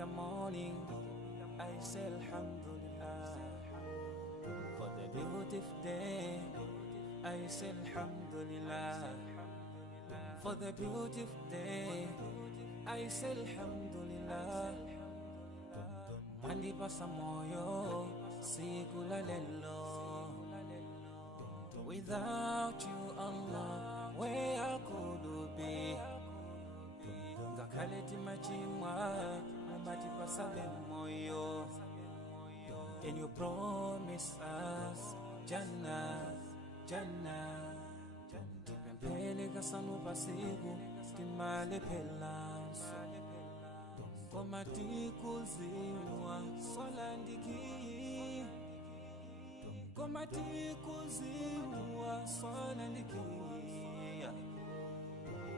the morning, I say Alhamdulillah. For the beautiful day, I say Alhamdulillah. For the beautiful day, I say Alhamdulillah. Mandi pasa moyo, sikula lelo. Without you, Allah, where could be? Ngakaleti machimwa, mabati pasabe moyo. And you promise us Jannah, Jannah. Tipempele kasanu pasiku, timale pelanso. Komati kuzimwa, solandiki. Komati kuzimwa, solandiki.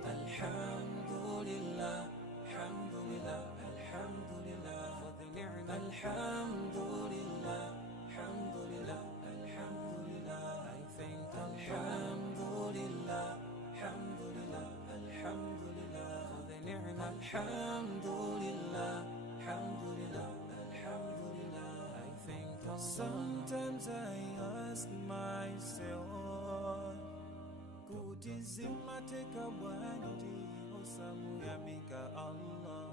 Alhamdulillah, alhamdulillah, alhamdulillah for the ni'mah. Alhamdulillah, alhamdulillah, alhamdulillah. I thank Alhamdulillah, alhamdulillah, alhamdulillah for the ni'mah. Alhamdulillah, alhamdulillah, alhamdulillah. I thank Allah. Sometimes I ask myself, kutizima teka bwandi osamu yamika Allah.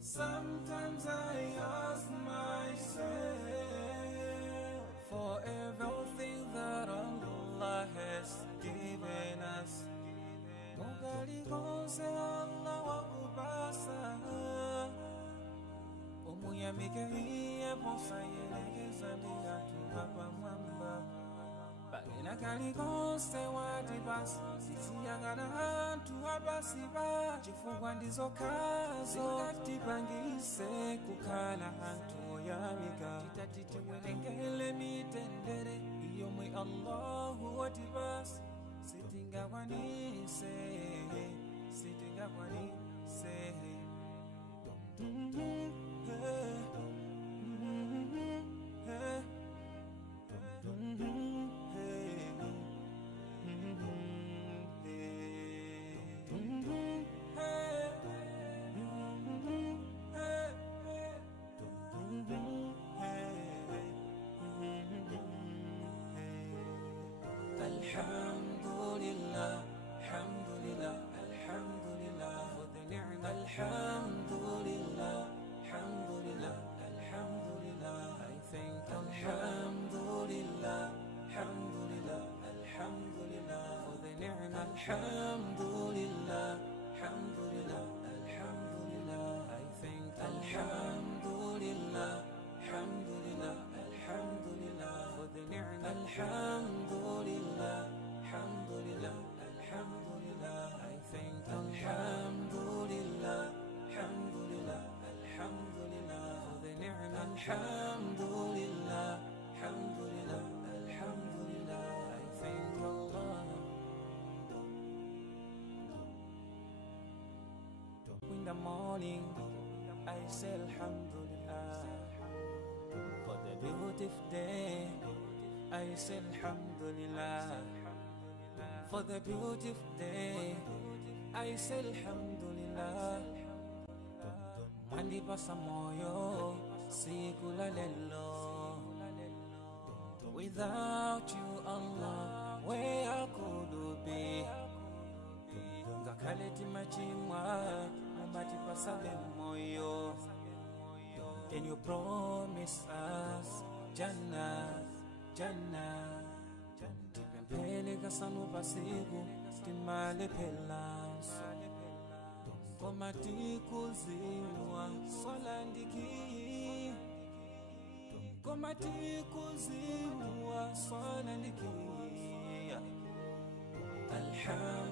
Sometimes I ask myself for everything that Allah has given us. Mugali konse Allah wa ubasa. Omuyamike hiye posa yelegeza liyatu hapa mwamba. Bagina kali konse wadibasi sisiyangana hantu abasiba chifungwa ndizo kazo katipangise kukala hantu oyamika titatiti welengele mitendere iyo mwe Allahu wadibasi sitingakwanise sitingakwanise Alhamdulillah, alhamdulillah, alhamdulillah for the ni'mah. Alhamdulillah, alhamdulillah, alhamdulillah. I thank Alhamdulillah, alhamdulillah, alhamdulillah for the ni'mah. Alhamdulillah, alhamdulillah, alhamdulillah. I thank Alhamdulillah, alhamdulillah, alhamdulillah for the ni'mah. Alhamdulillah, alhamdulillah, alhamdulillah. I thank Alhamdulillah, alhamdulillah, alhamdulillah for the ni'mah. Alhamdulillah, alhamdulillah, alhamdulillah. I thank Allah. In the morning, I say Alhamdulillah. For the beautiful day, I say Alhamdulillah. For the beautiful day, I say Alhamdulillah. Mandi pasa moyo, sikula lelo. Without you, Allah, where could be? Ngakaleti machimwa, mabati pasabe moyo. And you promise us Jannah, Jannah. Tipempele kasanu pasiku, timale pelanso. Komati kuzimwa, solandiki. Komati kuzimwa, solandiki. Alhamdulillah.